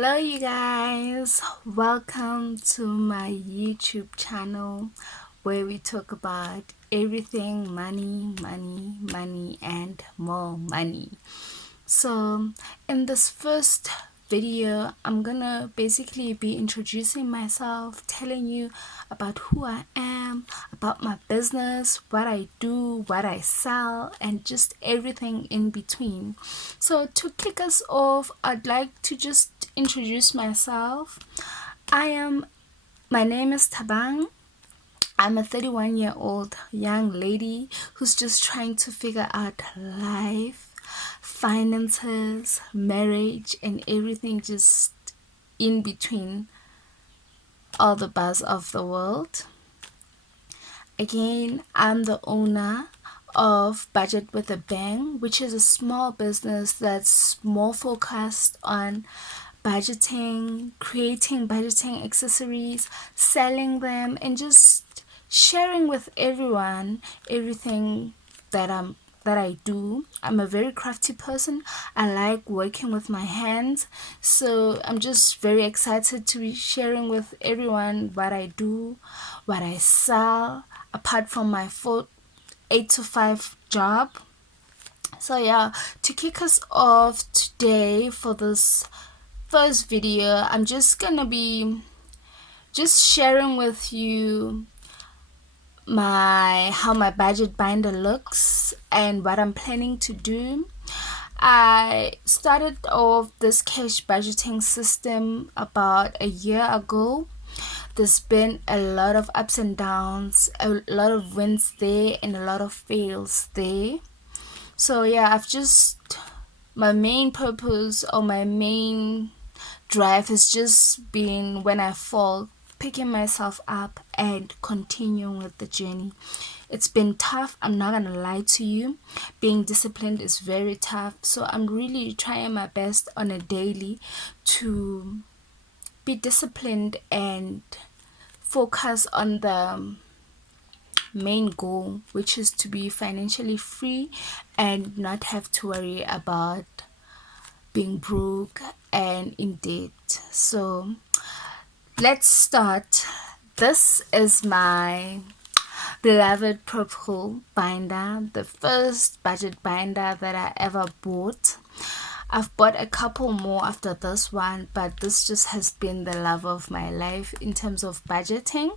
Hello, you guys. Welcome to my YouTube channel where we talk about everything money, money, money, and more money. So, in this first video, I'm gonna basically be introducing myself, telling you about who I am, about my business, what I do, what I sell, and just everything in between. So, to kick us off, I'd like to just introduce myself. My name is Tabang. I'm a 31-year-old young lady who's just trying to figure out life, finances, marriage, and everything just in between all the buzz of the world. Again, I'm the owner of Budget with a Bang, which is a small business that's more focused on budgeting, creating budgeting accessories, selling them, and just sharing with everyone everything that I do. I'm a very crafty person. I like working with my hands, so I'm just very excited to be sharing with everyone what I do, what I sell, apart from my 8 to 5 job. So yeah, to kick us off today for this first video, I'm just gonna be just sharing with you how my budget binder looks and what I'm planning to do. I started off this cash budgeting system about a year ago. There's been a lot of ups and downs, a lot of wins there and a lot of fails there. So yeah, my main purpose or my main drive has just been, when I fall, picking myself up and continuing with the journey. It's been tough, I'm not gonna lie to you. Being disciplined is very tough, so I'm really trying my best on a daily to be disciplined and focus on the main goal, which is to be financially free and not have to worry about being broke and in debt. So let's start. This is my beloved purple binder, the first budget binder that I ever bought. I've bought a couple more after this one, but this just has been the love of my life in terms of budgeting.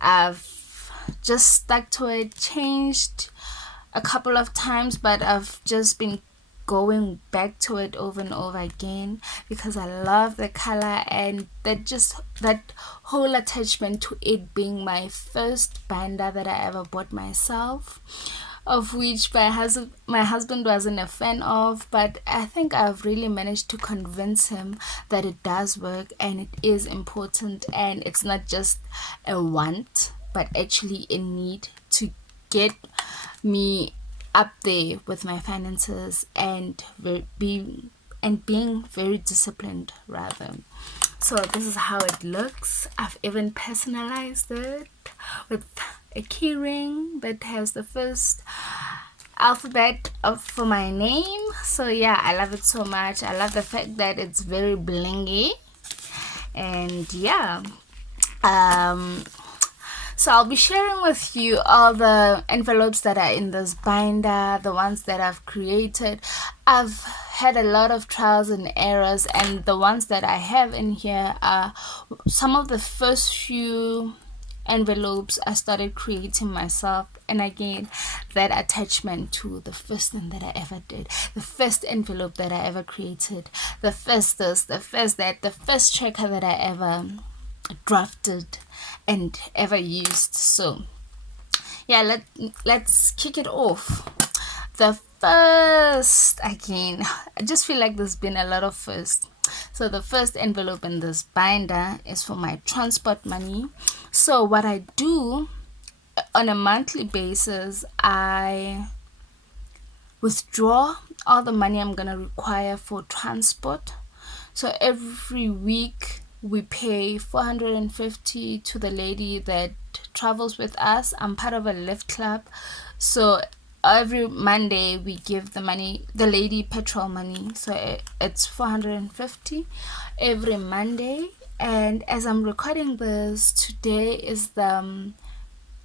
I've just stuck to it, changed a couple of times, but I've just been going back to it over and over again because I love the color and that whole attachment to it being my first binder that I ever bought myself, of which my husband wasn't a fan of, but I think I've really managed to convince him that it does work and it is important and it's not just a want but actually a need to get me up there with my finances and being very disciplined rather. So this is how it looks. I've even personalized it with a key ring that has the first alphabet for my name. So yeah, I love it so much. I love the fact that it's very blingy, and yeah, so I'll be sharing with you all the envelopes that are in this binder, the ones that I've created. I've had a lot of trials and errors, and the ones that I have in here are some of the first few envelopes I started creating myself. And again, that attachment to the first thing that I ever did, the first envelope that I ever created, the first this, the first that, the first tracker that I ever drafted and ever used. So yeah, let's kick it off. The first, again, I just feel like there's been a lot of firsts. So the first envelope in this binder is for my transport money. So what I do on a monthly basis, I withdraw all the money I'm gonna require for transport. So every week we pay 450 to the lady that travels with us. I'm part of a lift club, so every Monday we give the lady petrol money, so it's 450 every Monday. And as I'm recording this, today is the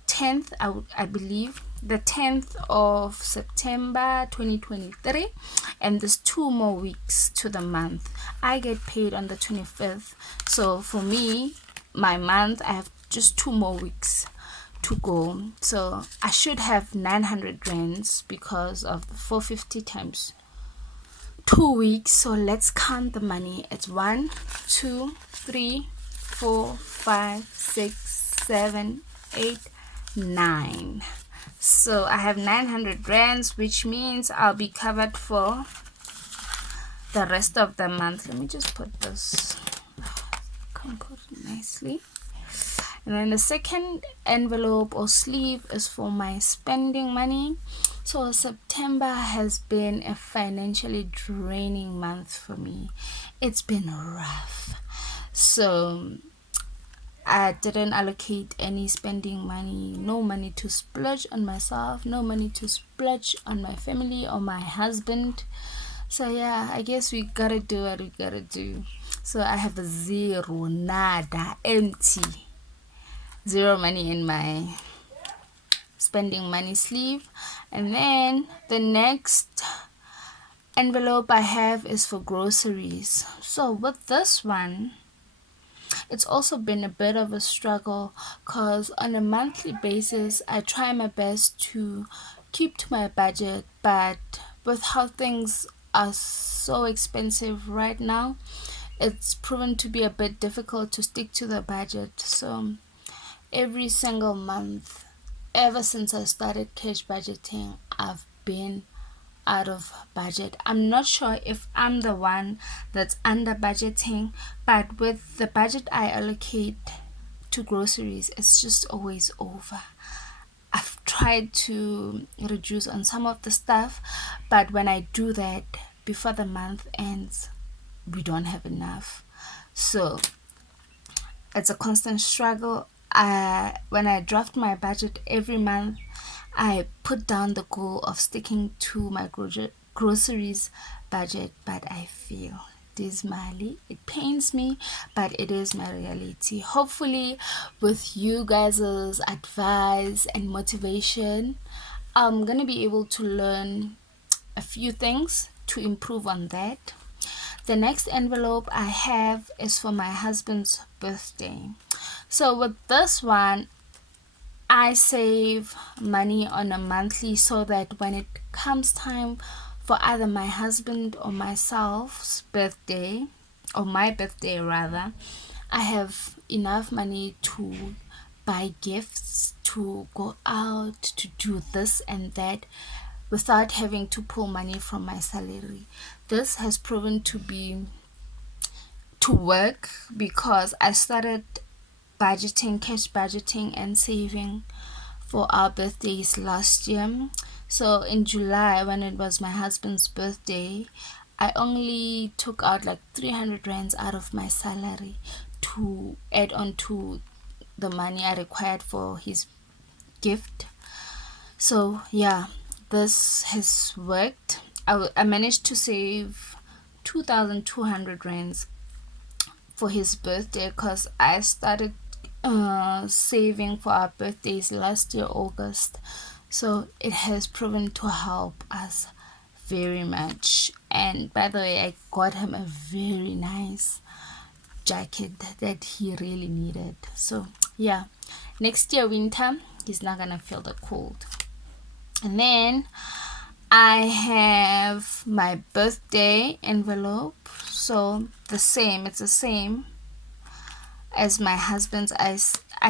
10th, I believe, the 10th of September 2023, and there's 2 more weeks to the month. I get paid on the 25th, so for me, my month, I have just 2 more weeks to go. So I should have 900 rands because of 450 times 2 weeks. So let's count the money. It's 1, 2, 3, 4, 5, 6, 7, 8, 9. So I have 900 rands, which means I'll be covered for the rest of the month. Let me just put this nicely. And then the second envelope or sleeve is for my spending money. So September has been a financially draining month for me. It's been rough. So I didn't allocate any spending money, no money to splurge on myself, no money to splurge on my family or my husband. So yeah, I guess we gotta do what we gotta do. So I have a zero, nada, empty. Zero money in my spending money sleeve. And then the next envelope I have is for groceries. So with this one, it's also been a bit of a struggle, because on a monthly basis I try my best to keep to my budget, but with how things are so expensive right now, it's proven to be a bit difficult to stick to the budget. So every single month, ever since I started cash budgeting, I've been out of budget. I'm not sure if I'm the one that's under budgeting, but with the budget I allocate to groceries, it's just always over. I've tried to reduce on some of the stuff, but when I do that before the month ends, we don't have enough. So it's a constant struggle. When I draft my budget every month, I put down the goal of sticking to my groceries budget, but I fail dismally. It pains me, but it is my reality. Hopefully, with you guys' advice and motivation, I'm gonna be able to learn a few things to improve on that. The next envelope I have is for my husband's birthday. So with this one, I save money on a monthly, so that when it comes time for either my husband or myself's birthday, or my birthday rather, I have enough money to buy gifts, to go out, to do this and that, without having to pull money from my salary. This has proven to work, because I started cash budgeting and saving for our birthdays last year. So in July, when it was my husband's birthday, I only took out like 300 rands out of my salary to add on to the money I required for his gift. So yeah, this has worked. I managed to save 2,200 rands for his birthday, because I started saving for our birthdays last year, August. So it has proven to help us very much. And by the way, I got him a very nice jacket that he really needed. So yeah, next year winter, he's not gonna feel the cold. And then I have my birthday envelope. So it's the same as my husband's. I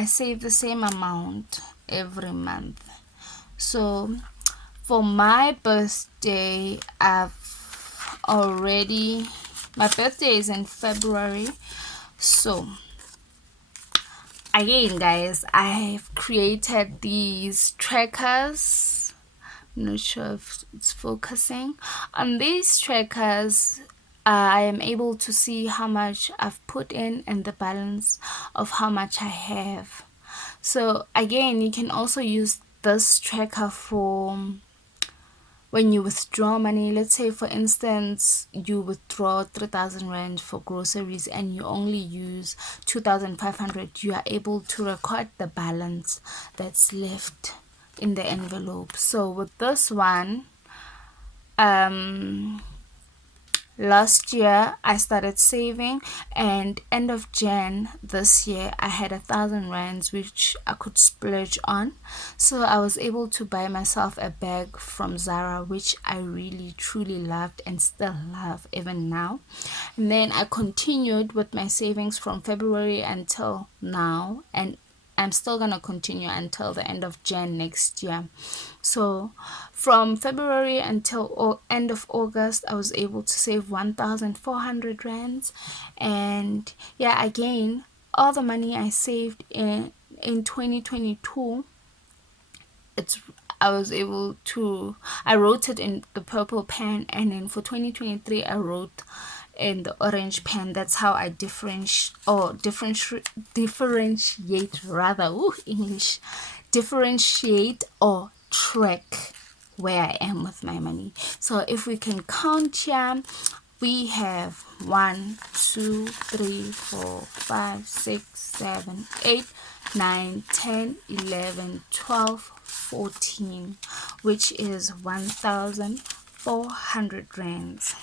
save the same amount every month. So for my birthday, my birthday is in February. So again, guys, I've created these trackers. I'm not sure if it's focusing. On these trackers, I am able to see how much I've put in and the balance of how much I have. So again, you can also use this tracker for when you withdraw money, let's say for instance you withdraw 3,000 rand for groceries and you only use 2,500, you are able to record the balance that's left in the envelope. So with this one, last year I started saving, and end of Jan this year I had 1,000 rands which I could splurge on. So I was able to buy myself a bag from Zara, which I really truly loved and still love even now. And then I continued with my savings from February until now, and I'm still gonna continue until the end of Jan next year. So from February until end of August, I was able to save 1,400 rands. And yeah, again, all the money I saved in 2022, I wrote it in the purple pen, and then for 2023 I wrote in the orange pen. That's how I differentiate or track where I am with my money. So if we can count here, we have 1, 2, 3, 4, 5, 6, 7, 8, 9, 10, 11, 12, 14, which is 1,400 rands.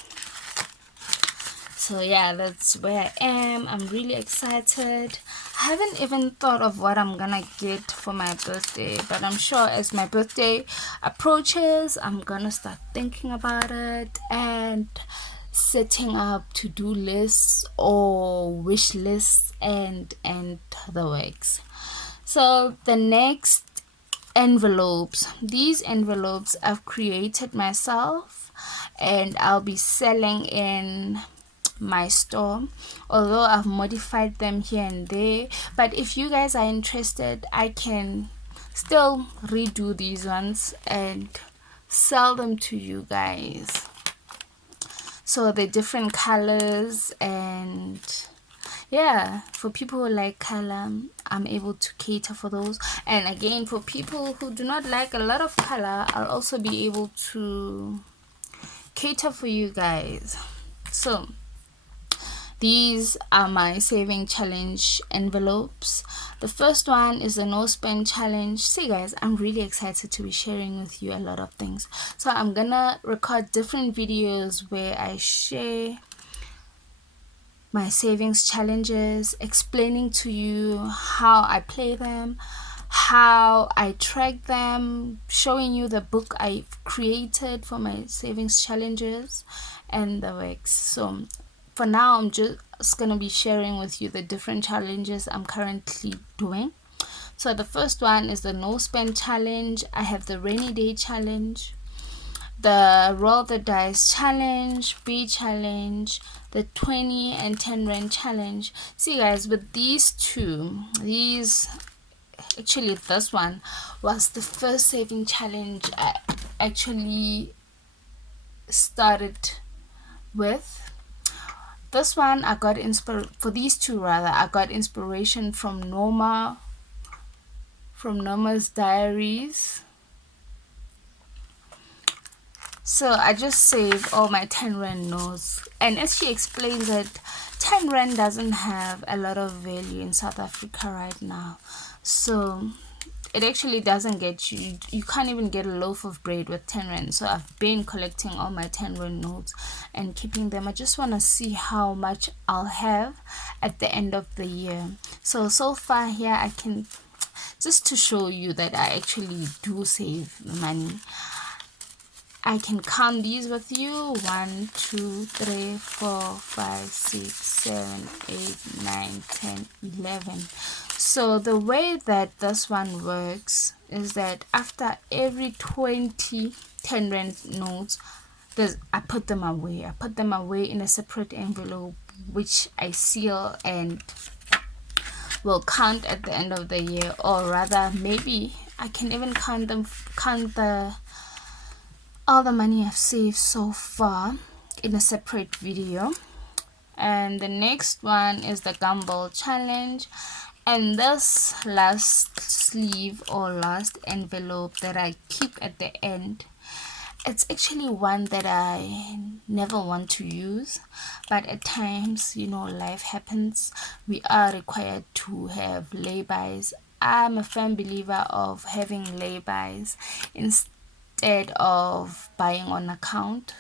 So yeah, that's where I am. I'm really excited. I haven't even thought of what I'm gonna get for my birthday, but I'm sure as my birthday approaches, I'm gonna start thinking about it and setting up to-do lists or wish lists and the works. So the next envelopes, these envelopes I've created myself and I'll be selling in my store, although I've modified them here and there. But if you guys are interested, I can still redo these ones and sell them to you guys. So the different colors, and yeah, for people who like color, I'm able to cater for those. And again, for people who do not like a lot of color, I'll also be able to cater for you guys. So these are my saving challenge envelopes. The first one is the no spend challenge. See guys, I'm really excited to be sharing with you a lot of things. So I'm gonna record different videos where I share my savings challenges, explaining to you how I play them, how I track them, showing you the book I've created for my savings challenges and the works. So for now, I'm just gonna be sharing with you the different challenges I'm currently doing. So the first one is the no spend challenge. I have the rainy day challenge, the roll the dice challenge, B challenge, the 20 and 10 rand challenge. See guys, with these two, this one was the first saving challenge I actually started with. This one I got for these two rather, I got inspiration from Norma's diaries. So I just saved all my 10 rand notes, and as she explains it, 10 rand doesn't have a lot of value in South Africa right now. So it actually doesn't get you can't even get a loaf of bread with 10 rand. So I've been collecting all my 10 rand notes and keeping them. I just want to see how much I'll have at the end of the year. So far here, I can just to show you that I actually do save money. I can count these with you. 1, 2, 3, 4, 5, 6, 7, 8, 9, 10, 11. So the way that this one works is that after every 20 10 rand notes, I put them away. I put them away in a separate envelope, which I seal and will count at the end of the year. Or rather, maybe I can even count all the money I've saved so far in a separate video. And the next one is the gumball challenge. And this last sleeve or last envelope that I keep at the end it's actually one that I never want to use, but at times, you know, life happens. We are required to have laybys. I'm a firm believer of having laybys instead of buying on account,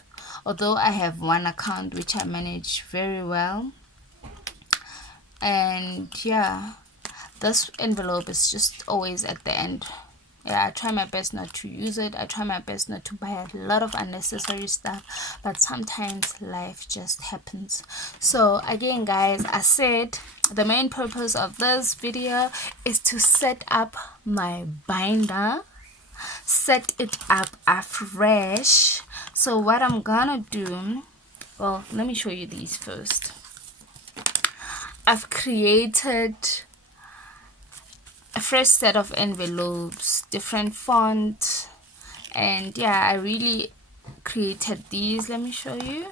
although I have one account which I manage very well. And yeah, this envelope is just always at the end. Yeah, I try my best not to use it. I try my best not to buy a lot of unnecessary stuff, but sometimes life just happens. So again, guys, I said the main purpose of this video is to set up my binder, set it up afresh. So what I'm gonna do, well, let me show you these first. I've created a fresh set of envelopes, different font, and yeah, I really created these. Let me show you.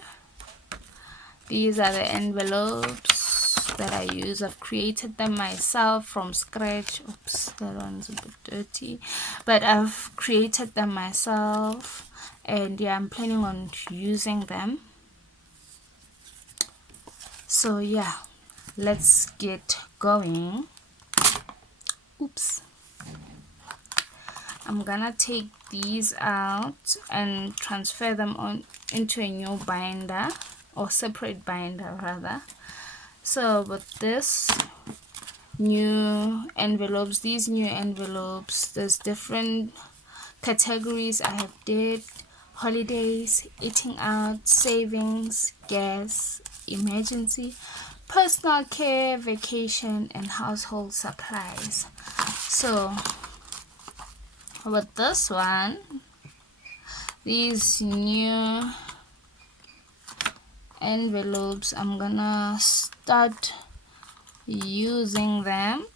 These are the envelopes that I use. I've created them myself from scratch. Oops, that one's a bit dirty, but I've created them myself, and yeah, I'm planning on using them. So yeah, let's get going. Oops. I'm gonna take these out and transfer them on into a new binder, or separate binder rather. So with this new envelopes, these new envelopes, there's different categories I have did: holidays, eating out, savings, gas, emergency, personal care, vacation, and household supplies. So with this one, these new envelopes, I'm gonna start using them.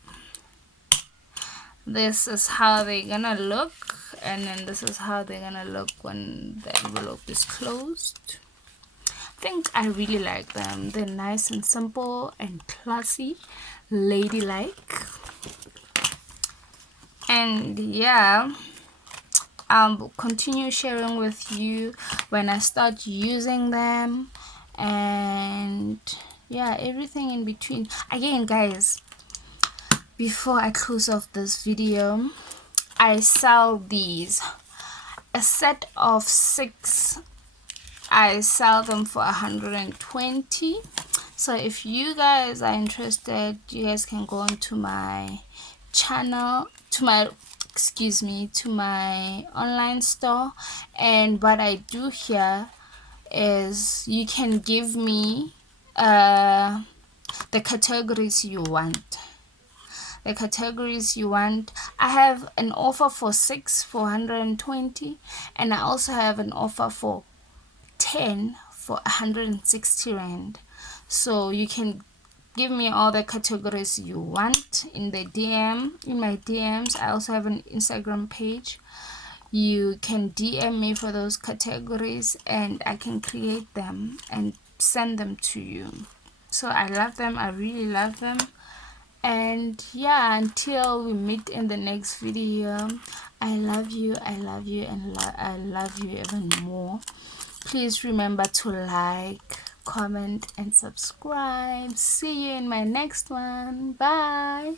This is how they're gonna look, and then this is how they're gonna look when the envelope is closed. I think I really like them. They're nice and simple and classy, ladylike. And yeah, I'll continue sharing with you when I start using them, and yeah, everything in between. Again, guys, before I close off this video, I sell these, a set of 6. I sell them for 120. So if you guys are interested, you guys can go onto my channel, to my online store, and what I do here is you can give me the categories you want. I have an offer for 6 for 120, and I also have an offer for 10 for 160 rand. So you can give me all the categories you want in my DMs. I also have an Instagram page. You can DM me for those categories, and I can create them and send them to you. So I love them. I really love them. And yeah, until we meet in the next video, I love you, and I love you even more. Please remember to like, comment, and subscribe. See you in my next one. Bye.